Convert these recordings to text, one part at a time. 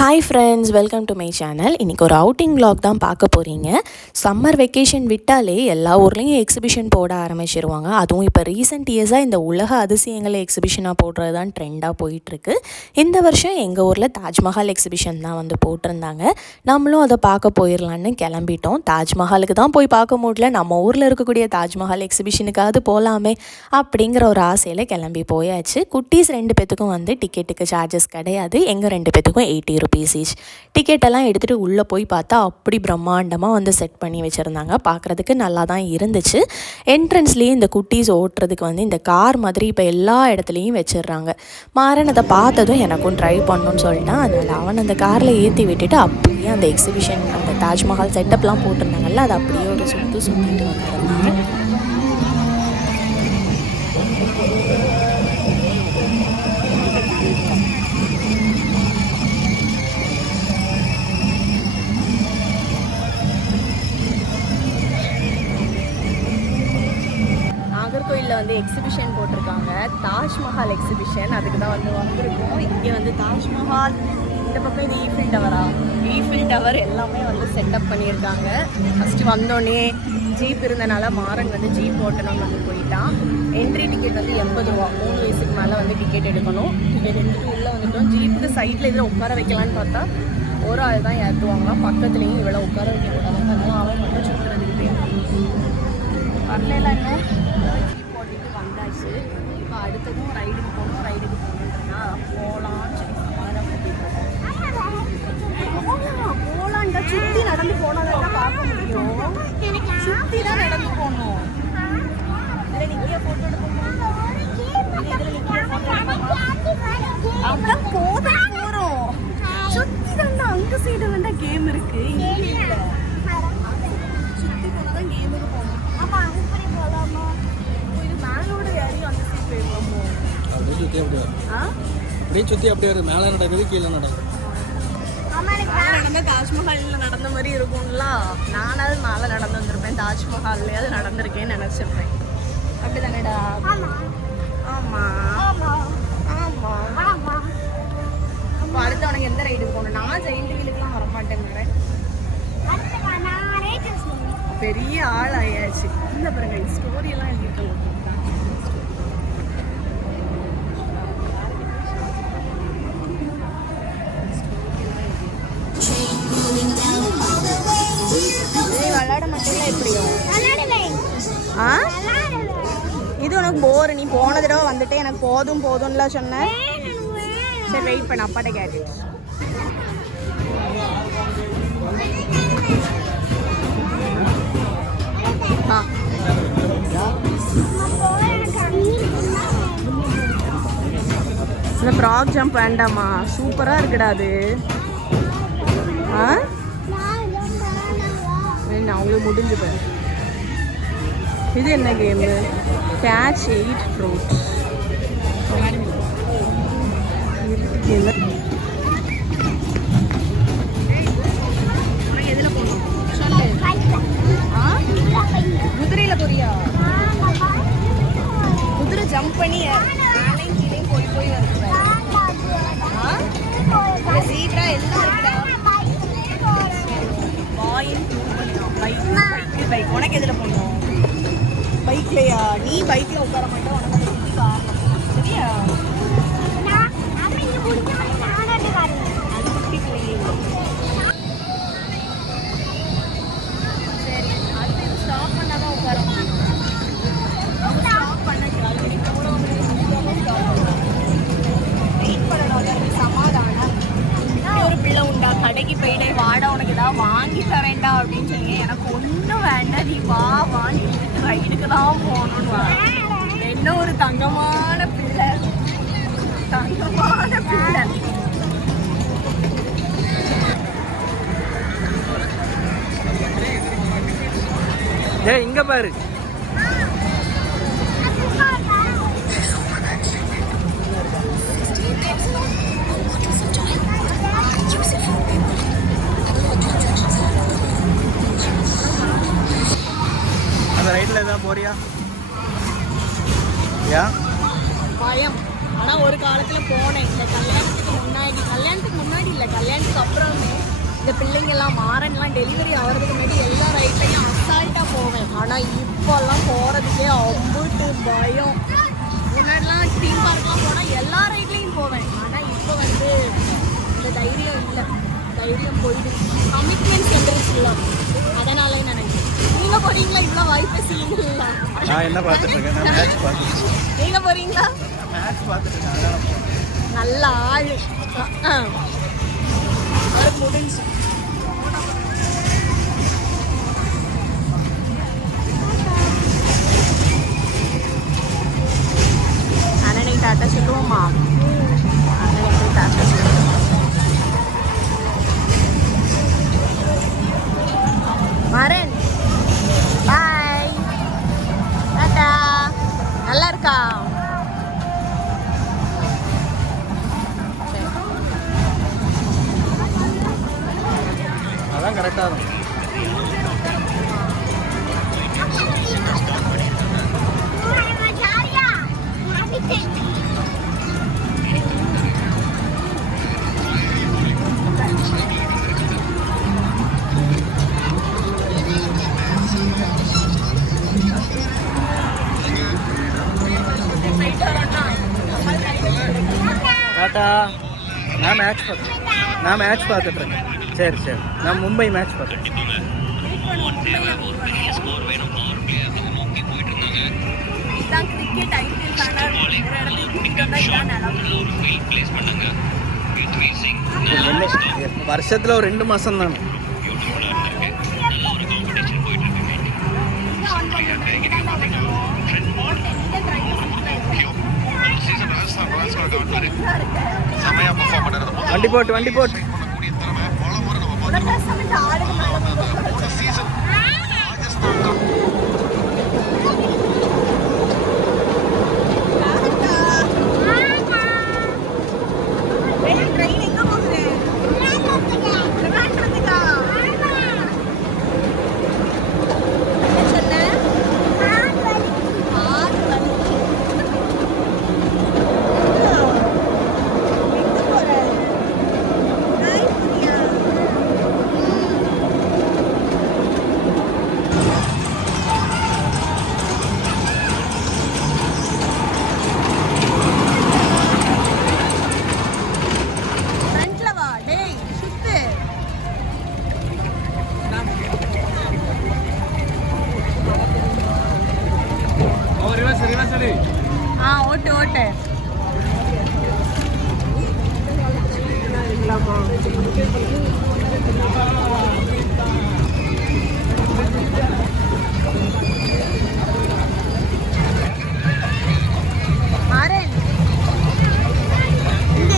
Hi friends, welcome to my channel. இன்றைக்கி ஒரு outing vlog தான் பார்க்க போகிறீங்க. சம்மர் வெக்கேஷன் விட்டாலே எல்லா ஊர்லேயும் எக்ஸிபிஷன் போட ஆரம்பிச்சிருவாங்க. அதுவும் இப்போ ரீசெண்ட் இயர்ஸாக இந்த உலக அதிசயங்களை எக்ஸிபிஷனாக போடுறது தான் ட்ரெண்டாக போயிட்டுருக்கு. இந்த வருஷம் எங்கள் ஊரில் தாஜ்மஹால் எக்ஸிபிஷன் தான் வந்து போட்டிருந்தாங்க. நம்மளும் அதை பார்க்க போயிடலான்னு கிளம்பிட்டோம். தாஜ்மஹாலுக்கு தான் போய் பார்க்க முடியல, நம்ம ஊரில் இருக்கக்கூடிய தாஜ்மஹால் எக்ஸிபிஷனுக்காவது போகலாமே அப்படிங்கிற ஒரு ஆசையில் கிளம்பி போயாச்சு. குட்டீஸ் 2 பேத்துக்கும் வந்து டிக்கெட்டுக்கு சார்ஜஸ் கிடையாது. எங்கள் 2 பேத்துக்கும் 80 rupees ஈச். டிக்கெட்டெல்லாம் எடுத்துகிட்டு உள்ளே போய் பார்த்தா அப்படி பிரம்மாண்டமாக வந்து செட் பண்ணி வச்சுருந்தாங்க. பார்க்குறதுக்கு நல்லா தான் இருந்துச்சு. என்ட்ரன்ஸ்லேயே இந்த குட்டீஸ் ஓட்டுறதுக்கு வந்து இந்த கார் மாதிரி இப்போ எல்லா இடத்துலையும் வச்சிடுறாங்க. மாறன் அதை பார்த்ததும் எனக்கும் ட்ரை பண்ணணும்னு சொல்லிட்டான். அதனால் அவன் அந்த காரில் ஏற்றி விட்டுட்டு அப்படியே அந்த எக்ஸிபிஷன், அந்த தாஜ்மஹால் செட்டப்லாம் போட்டிருந்தாங்கல்ல, அது அப்படியே ஒரு சுற்றிட்டு வந்துருந்தாங்க. நாகர்கோயிலில் வந்து எக்ஸிபிஷன் போட்டிருக்காங்க, தாஜ்மஹால் எக்ஸிபிஷன். அதுக்கு தான் வந்து வந்திருக்கோம். இங்கே வந்து தாஜ்மஹால், இந்த பக்கம் இது ஈஃபில் டவர் எல்லாமே வந்து செட்டப் பண்ணியிருக்காங்க. ஃபஸ்ட்டு வந்தோடனே ஜீப் இருந்தனால மாறன் வந்து ஜீப் ஓட்டணும்னு வந்து போயிட்டான். என்ட்ரி டிக்கெட் வந்து 80 ரூபா. 3 வயசுக்கு மேலே வந்து டிக்கெட் எடுக்கணும். டிக்கெட் எடுத்துகிட்டு உள்ளே வந்துட்டோம். ஜீப்புக்கு சைடில் இதில் உட்கார வைக்கலான்னு பார்த்தா ஒரு ஆள் தான் ஏற்றுவாங்களாம். பக்கத்துலேயும் இவ்வளோ உட்கார வைக்கக்கூடாது. அதனால் அவன் மட்டும் சுற்றுறதுக்கு வரல. என்ன ஜீப் போட்டுட்டு வந்தாச்சு. இப்போ அடுத்ததும் ரைடுக்கு போகணுன்றா போகலான்னு சொல்லி போகலான்டா. சுற்றி நடந்து போனால் தான் பார்க்க முடியும். சுற்றி தான் நடந்து போகணும். இதில் நிற்கிய ஃபோட்டோ எடுக்கணும். அதான் போகிறோம். சுற்றி தான் அங்கே சைடு வேண்டாம் கேம் இருக்கு. இங்கே இல்லை, சுற்றி போனால் தான் கேமுக்கு போகணும். இது மேலோட ஏறியும் அந்த சைட் போயிருக்கோமோ. அப்படியே சுற்றி அப்படியே ஒரு மேலே நடக்குது, கீழே நடக்குது. நடந்த தாஜ்மஹாலில் நடந்த மாதிரி இருக்கும்ல. நானாவது மேலே நடந்து வந்திருப்பேன், தாஜ்மஹால்லையாவது நடந்திருக்கேன்னு நினச்சிருப்பேன். அப்படி தானேடா? ஆமாம். அப்போ அடுத்து உனக்கு எந்த ரைடு போகணும்? நான் ஜெயிண்ட் வீலுக்குலாம் வரமாட்டேன். பெரிய ஆள் ஆயாச்சு. இந்த பாருங்க, ஸ்டோரியெல்லாம் எழுதிட்டு விளையாட மாட்டேங்களா? எப்படியோ இது உனக்கு போர். நீ போன தடவை வந்துட்டு எனக்கு போதும்லாம் சொன்ன. சரி வெயிட் பண்ண, அப்பாட்ட கேட்டு. இந்த ஃப்ராக் ஜம்ப் வேண்டாமா? சூப்பராக இருக்குடா அது. அவங்களுக்கு முடிஞ்சு பாரு. இது என்ன கேமு? Catch 8 fruits. எதில் போகணும் சொல்லு. குதிரையில் போறியா? குதிரை ஜம்ப் பண்ணி மேலையும் கீழையும் போய் வருது. சீட்ரா எல்லாம் இருக்குடா. பைக் உனக்கு எதில் போகணும்? பைக்லையா? நீ பைக்கில் உட்கார மாட்டேன். உனக்கு சரியா? அது குட்டி பிள்ளைங்க. சரி, அடுத்து இது ஸ்டாப் பண்ணால் தான் உட்கார முடியும். ஸ்டாப் பண்ணக்கூடாது. வெயிட் பண்ணணும். சமாதானம். ஒரு பிள்ளை உண்டா, கடைக்கு போயிட்டே வாடா, உனக்கு ஏதாவது வாங்கி தரேன்டா அப்படின்னு சொல்லி. எனக்கு ஒன்றும் வேண்டாம், நீ வான்னு எடுத்துட்டு ரைடுக்கு தான் போகணும்னு வா. என்ன ஒரு தங்கமான பிள்ளை. இங்க பாரு. அந்த ரைட்ல ஏதாவது போறியா? பயம். ஆனால் ஒரு காலத்தில் போனேன். இந்த கல்யாணத்துக்கு முன்னாடி இல்லை, கல்யாணத்துக்கு அப்புறமே இந்த பிள்ளைங்கெல்லாம் மாறன்லாம் டெலிவரி ஆகிறதுக்கு முன்னாடி எல்லா ரைட்லையும் அசால்ட்டாக போவேன். ஆனால் இப்போல்லாம் போகிறதுக்கே அம்புட்டு பயம். முன்னாடிலாம் தீம் பார்க்லாம் போனால் எல்லா ரைட்லேயும் போவேன். ஆனால் இப்போ வந்து இந்த தைரியம் இல்லை, தைரியம் போயிடுச்சு. கமிட்மெண்ட்ஸ் வந்துருச்சுல்ல, அதனால நினைக்கிறேன். நீங்கள் போகிறீங்களா? இவ்வளோ வாய்ப்பே செய்யுங்களா? நான் என்ன பார்த்துட்டு இருக்கேன், நான் மேட்ச் பார்த்துட்டு நீங்கள் போகிறீங்களா? மேட்ச் பார்த்துட்டு இருக்கேன். நல்ல ஆள் அவருக்கு முடிஞ்சு. அண்ணனை டாட்டா சொல்லுவோமா? அண்ணனை டாட்டா சொல்லுவோம். மாறன் பாய், டாட்டா. நல்லா இருக்கா? அதான் கரெக்டாக இருக்கும். டாட்டா. நான் மேட்ச் பார்த்துட்டு இருக்கேன். சரி சரி, நான் மும்பை மேட்ச் பார்த்துட்டு. வருஷத்துல ஒரு 2 மாசம் தானே. வண்டி போட்டு ஓட்டு மாறன்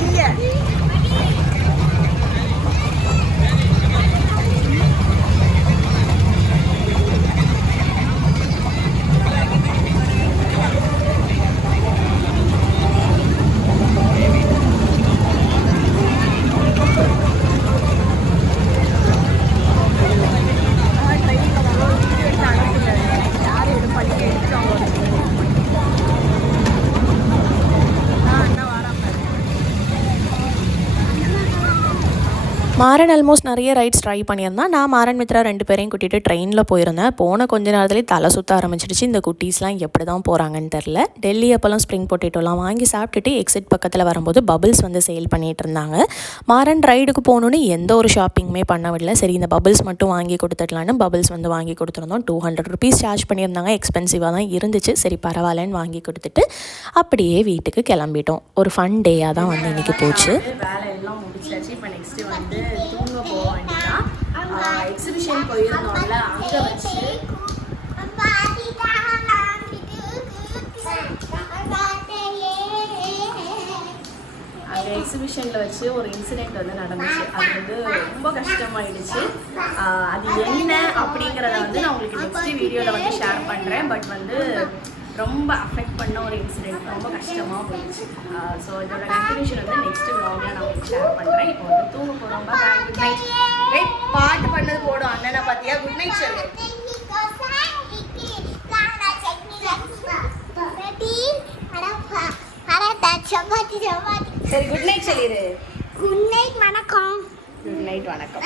இங்க மாறன் ஆல்மோஸ்ட் நிறைய ரைட்ஸ் ட்ரை பண்ணியிருந்தான். நான் மாறன் மித்ரா 2 பேரையும் கூட்டிகிட்டு ட்ரெயினில் போயிருந்தேன். போன கொஞ்ச நேரத்துலேயே தலை சுற்ற ஆரம்பிச்சிடுச்சு. இந்த குட்டீஸ்லாம் எப்படி தான் போகிறாங்கன்னு தெரில. டெல்லி அப்போல்லாம் ஸ்ப்ரிங் பொட்டேட்டோலாம் வாங்கி சாப்பிட்டுட்டு எக்ஸிட் பக்கத்தில் வரும்போது பபிள்ஸ் வந்து சேல் பண்ணிகிட்டு இருந்தாங்க. மாறன் ரைடுக்கு போகணுன்னு எந்த ஒரு ஷாப்பிங்குமே பண்ண விடல. சரி இந்த பபிள்ஸ் மட்டும் வாங்கி கொடுத்துடலான்னு பபிள்ஸ் வந்து வாங்கி கொடுத்துருந்தோம். 200 rupees சார்ஜ் பண்ணியிருந்தாங்க. எக்ஸ்பென்சிவாக தான் இருந்துச்சு. சரி பரவாயில்லன்னு வாங்கி கொடுத்துட்டு அப்படியே வீட்டுக்கு கிளம்பிட்டோம். ஒரு ஃபன் டேயாக தான் வந்து இன்றைக்கி போச்சு. வேலை எல்லாம் முடிச்சாச்சு. இப்போ நெக்ஸ்ட்டு வந்து தூங்க போக வேண்டியதான். எக்ஸிபிஷன் போயிருந்தோம்ல, அங்கே வச்சு அங்கே எக்ஸிபிஷனில் வச்சு ஒரு இன்சிடெண்ட் வந்து நடந்துச்சு. அது வந்து ரொம்ப கஷ்டமாயிடுச்சு. அது என்ன அப்படிங்கிறத வந்து நான் உங்களுக்கு நெக்ஸ்ட் வீடியோவில் வந்து ஷேர் பண்ணுறேன். பட் வந்து ரொம்ப அஃபெக்ட் பண்ண ஒரு இன்சிடெண்ட், ரொம்ப கஷ்டமாக போயிடுச்சு. ஸோ இதோட கன்க்ளூஷன் வந்து நெக்ஸ்ட் vlogல நான் உங்களுக்கு ஷேர் பண்ணுறேன். இப்போ வந்து தூங்க போகிறோம். Good night. பாட்டு பண்ணது போடும் அண்ணனை பார்த்தியா? குட் நைட் சொல்லு. சரி குட் நைட் சொல்லிடு. குட் நைட் வணக்கம். நைட் வணக்கம்.